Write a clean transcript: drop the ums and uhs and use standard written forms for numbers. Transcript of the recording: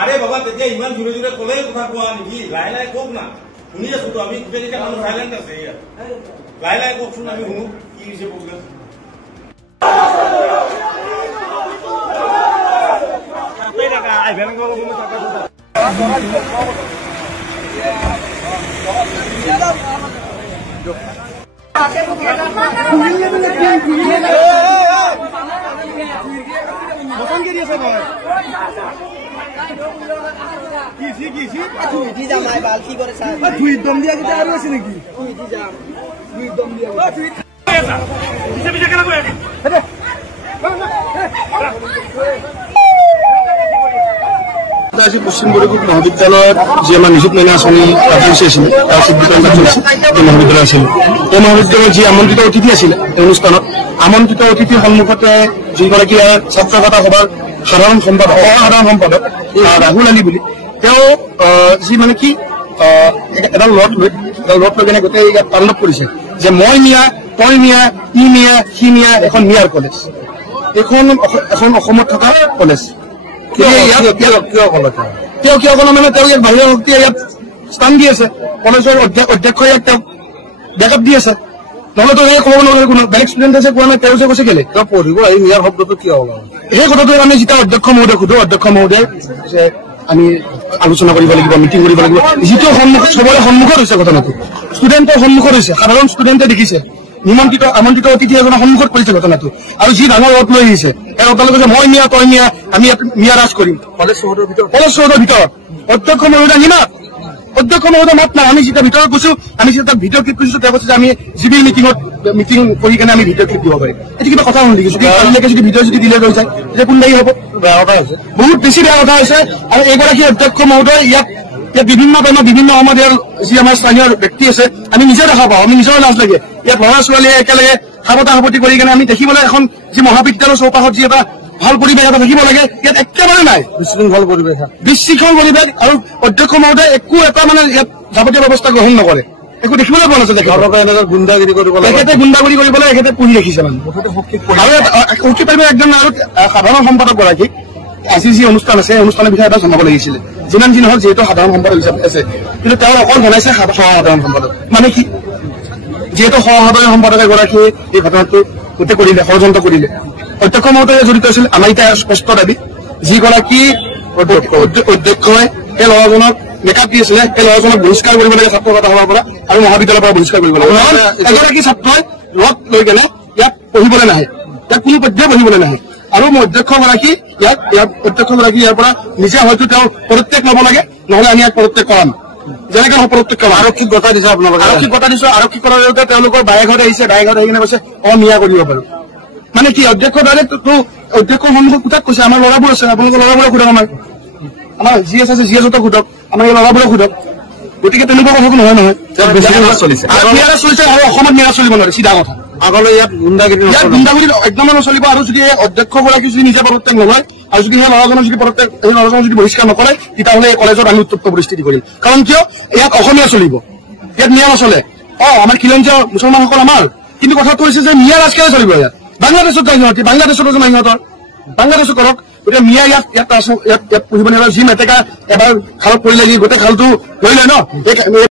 আৰে বাবা তেতিয়া ইমান জোৰে জোৰে কলে কথা কোৱা নেকি লাই লাই কক না শুনি আছো তো আমি গোটেইটা মানুহ সাইলেন্ট আছে ইয়াত লাই লাই ককচোন আমি শুনো কি হৈছে প্ৰব্লেম আজি পশ্চিম বড়োগুট মহাবিদ্যালয়ত যে আমাৰ নিযুত মইনা আঁচনি কাৰ্যসূচী আছিল তাৰ সিদ্ধান্ত চলিছিল মহাবিদ্যালয় আছিল এই মহাবিদ্যালয়ৰ যি আমন্ত্ৰিত অতিথি আছিল এই অনুষ্ঠানত আমন্ত্ৰিত অতিথিৰ সন্মুখতে যিগৰাকী ছাত্ৰকতা সভাৰ সাধাৰণ সম্পাদক ৰাহুল আলী বুলি তেওঁ যি মানে কি এডাল লট লৈ কেনে গোটেই ইয়াত তাণ্ডৱ কৰিছে যে মই মিয়া তই মিয়া ই মিয়া সি মিয়া এখন মিয়াৰ কলেজ এখন অসমত থকা কলেজ কিয় কলে মানে তেওঁ ইয়াত বাহিৰৰ শক্তিয়ে ইয়াত স্থান দি আছে কলেজৰ অধ্যক্ষই ইয়াত তেওঁক বেকআপ দি আছে নহলেতো এই ক'ব নোৱাৰে কোনো বেলেগ ষ্টুডেণ্ট আছে কোৱা নাই তেওঁ যে কৈছে কেলে তেওঁ পঢ়িব এই ইয়াৰ শব্দটো কিয় হ'ল সেই কথাটো আমি যেতিয়া অধ্যক্ষ মহোদয় সুধো অধ্যক্ষ মহোদয় যে আমি আলোচনা কৰিব লাগিব মিটিং কৰিব লাগিব যিটো সবৰে সন্মুখত হৈছে ঘটনাটো ষ্টুডেণ্টৰ সন্মুখত হৈছে সাধাৰণ ষ্টুডেণ্টে দেখিছে আমন্ত্ৰিত অতিথি এজনৰ সন্মুখত কৰিছে ঘটনাটো আৰু যি ডাঙৰ ৰদ লৈ আহিছে এই ৰদলৈ কৈছে মই মিয়া তই মিয়া আমি মিয়া ৰাজ কৰিম কলেজ চৌহদৰ ভিতৰত অধ্যক্ষ মহোদয় নিমাত অধ্যক্ষ মহোদয় মাত নাই আমি যেতিয়া ভিতৰত গৈছো আমি যেতিয়া ভিডিঅ' ক্লিপ কৰিছো তেওঁ কৈছে যে আমি জিবিৰ মিটিং কৰি কেনে আমি ভিডিঅ' ক্লিপ দিব পাৰিম এইটো কিবা কথা হ'ল নেকি যদি কালিলৈকে যদি ভিডিঅ' যদি দিলে ৰৈ যায় তেতিয়া কোনদায়ী হ'ব বেয়া কথা হৈছে বহুত বেছি বেয়া কথা হৈছে আৰু এইগৰাকী অধ্যক্ষ মহোদয় ইয়াত বিভিন্ন টাইমত বিভিন্ন সময়ত যি আমাৰ স্থানীয় ব্যক্তি আছে আমি নিজে দেখা পাওঁ আমি নিজৰ লাজ লাগে ইয়াত ল'ৰা ছোৱালীয়ে একেলগে সাৱতি কৰি কেনে আমি দেখিবলৈ এখন যি মহাবিদ্যালয়ৰ চৌপাশত যি এটা ভাল পৰিৱেশ এটা থাকিব লাগে ইয়াত একেবাৰে নাই বিশৃংখল পৰিৱেশ আৰু অধ্যক্ষ মহোদয় একো এটা মানে ইয়াত যাৱতীয় ব্যৱস্থা গ্ৰহণ নকৰে একো দেখিবলৈ পোৱা নাছিল গুণ্ডাগিৰি কৰিবলৈ এখেতে পুহি ৰাখিছে মানে আৰু শক্তি পাৰিব একজন আৰু সাধাৰণ সম্পাদক গৰাকীক আজি যি অনুষ্ঠান আছে এই অনুষ্ঠানৰ বিষয়ে এটা জনাব লাগিছিলে যিমান যি নহওক যিহেতু সাধাৰণ সম্পাদক হিচাপে আছে কিন্তু তেওঁ অকল জনাইছে সাধাৰণ সম্পাদক মানে কি যিহেতু সহসাধাৰণ সম্পাদক এগৰাকীয়ে এই ঘটনাটো গোটেই কৰিলে ষড়যন্ত্ৰ কৰিলে অধ্যক্ষ মহোদয়ে জড়িত আছিল আমাৰ এতিয়া স্পষ্ট দাবী যিগৰাকী অধ্যক্ষই সেই ল'ৰাজনক মেকআপ দি আছিলে সেই ল'ৰাজনক বহিষ্কাৰ কৰিব লাগে ছাত্ৰকতা সভাৰ পৰা আৰু মহাবিদ্যালয়ৰ পৰা বহিষ্কাৰ কৰিব লাগে এগৰাকী ছাত্ৰই লগ লৈ কেনে ইয়াত পঢ়িবলৈ নাহে ইয়াত কোনো পৰ্যায় পঢ়িবলৈ নাহে আৰু অধ্যক্ষগৰাকী ইয়াৰ পৰা নিজে হয়তো তেওঁ পদত্যাগ ল'ব লাগে নহলে আমি ইয়াক পদত্যাগ কৰাম যেনেকে পদত্যাগ কৰাম আৰক্ষীক গতা দিছে আপোনালোকে আৰক্ষীক গতা দিছো আৰক্ষী কৰাৰ লগতে তেওঁলোকৰ বায়েঘৰত আহিছে বায়েঘৰত আহি কিনে কৈছে মিয়া কৰিব পাৰো মানে কি অধ্যক্ষ ডাইৰেক্ট অধ্যক্ষৰ সন্মুখত কোঠাত কৈছে আমাৰ ল'ৰাবোৰ আছে আপোনালোকৰ ল'ৰাবোৰক সোধক আমাৰ জি এছ আছে জি এছক সোধক আমাৰ এই ল'ৰাবোৰক সোধক গতিকে তেনেকুৱা কথাটো নহয় চলিছে আৰু অসমত নিৰাশ চলিব নোৱাৰে চিধা কথা আগলৈ ইয়াত গুণ্ডাগিৰি একদম নচলিব আৰু যদি অধ্যক্ষগৰাকী যদি নিজে পদত্যাগ নলয় আৰু যদি সেই ল'ৰাজনক যদি বহিষ্কাৰ নকৰে তেতিয়াহ'লে এই কলেজত আমি উত্তপ্ত পৰিস্থিতি কৰিম কাৰণ কিয় ইয়াত অসমীয়া চলিব ইয়াত মিয়া নচলে আমাৰ খিলঞ্জীয়া মুছলমানসকল আমাৰ কিন্তু কথাটো হৈছে যে মিয়া ৰাজ কেলে চলিব ইয়াত বাংলাদেশত সিহঁতি বাংলাদেশত বাংলাদেশত কৰক গতিকে মিয়া ইয়াত পঢ়িব নোৱাৰে যি মেটেকা এবাৰ খালত পৰিলে গোটেই খালটো লৈ লয় ন